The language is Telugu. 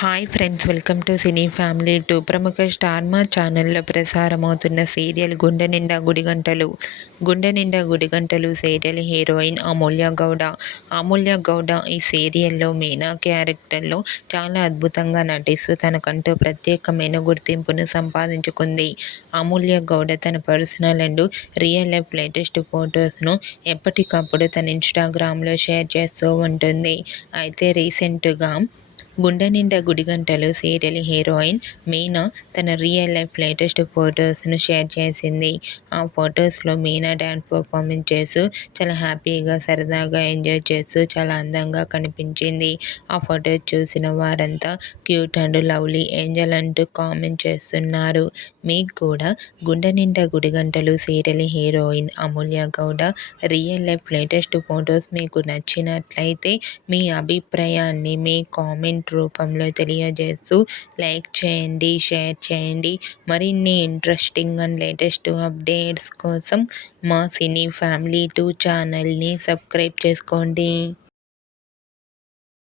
Hi friends, welcome to cine family two. ప్రముఖ స్టార్ మా ఛానల్లో ప్రసారమవుతున్న సీరియల్ గుండె నిండా గుడిగంటలు. గుండె నిండా గుడిగంటలు సీరియల్ హీరోయిన్ అమూల్య గౌడ. అమూల్య గౌడ ఈ సీరియల్లో మీనా క్యారెక్టర్లో చాలా అద్భుతంగా నటిస్తూ తనకంటూ ప్రత్యేకమైన గుర్తింపును సంపాదించుకుంది. అమూల్య గౌడ తన personal and real life latest ఫొటోస్ను ఎప్పటికప్పుడు తన ఇన్స్టాగ్రామ్లో షేర్ చేస్తూ ఉంటుంది. అయితే రీసెంట్గా గుండె నిండా గుడిగంటలు సీరియల్ హీరోయిన్ మీనా తన రియల్ లైఫ్ లేటెస్ట్ ఫొటోస్ను షేర్ చేసింది. ఆ ఫొటోస్లో మీనా డ్యాన్స్ పర్ఫార్మెన్స్ చేస్తూ చాలా హ్యాపీగా సరదాగా ఎంజాయ్ చేస్తూ చాలా అందంగా కనిపించింది. ఆ ఫొటోస్ చూసిన వారంతా క్యూట్ అండ్ లవ్లీ ఏంజల్ అంటూ కామెంట్ చేస్తున్నారు. మీకు కూడా Gunde Ninda Gudigantalu serial heroine Amulya Gowda real life latest photos మీకు నచ్చినట్లయితే మీ అభిప్రాయాన్ని మీ కామెంట్ రూపంలో తెలియజేస్తూ లైక్ చేయండి, షేర్ చేయండి. మరిన్ని ఇంట్రెస్టింగ్ అండ్ లేటెస్ట్ అప్డేట్స్ కోసం మా సినీ ఫ్యామిలీ 2 ఛానల్ని సబ్స్క్రైబ్ చేసుకోండి.